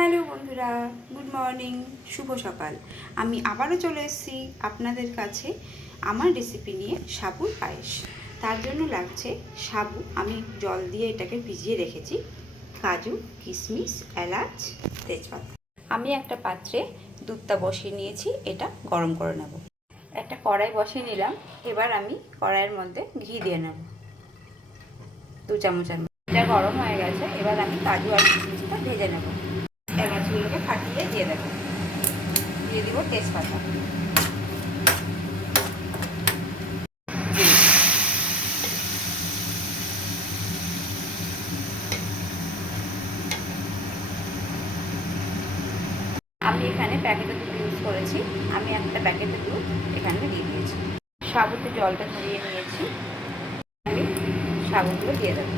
Hello বন্ধুরা, good morning, শুভ সকাল। আমি আবারও চলে এসেছি আপনাদের কাছে আমার রেসিপি নিয়ে সাবুর পায়েস। তার জন্য লাগছে সাবু। আমি জল দিয়ে এটাকে ভিজিয়ে রেখেছি, কাজু, কিশমিশ, এলাচ, তেজপাতা। আমি একটা পাত্রে দুধটা বসিয়ে নিয়েছি, এটা গরম করে নেব। একটা কড়াই বসিয়ে নিলাম। এবার আমি কড়াইয়ের মধ্যে ঘি দিয়ে নেব 2 চামচের মতো। এটা গরম হয়ে গেছে, এবার আমি কাজু আর কিশমিশটা ভেজে নেব। এলাচগুলোকে ফাটিয়ে দিয়ে দেবো, দিয়ে দিব তেজপাতা। আমি এখানে প্যাকেটের দুধ ইউজ করেছি, আমি একটা প্যাকেটের দুধ এখানে দিয়ে দিয়েছি। সাবুতে জলটা ঝরিয়ে নিয়েছি, আমি সাবুগুলো দিয়ে দেবো।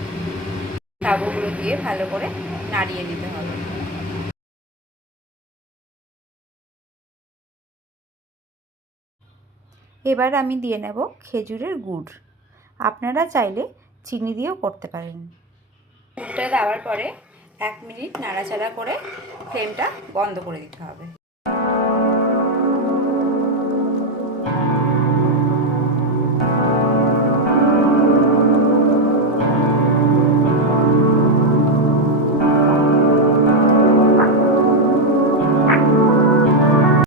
সাবুগুলো দিয়ে ভালো করে নাড়িয়ে নিতে হবে। এবার আমি দিয়ে নেব খেজুরের গুড়। আপনারা চাইলে চিনি দিয়েও করতে পারেন। গুড়টা দেওয়ার পরে 1 মিনিট নাড়াচাড়া করে ফ্লেমটা বন্ধ করে দিতে হবে।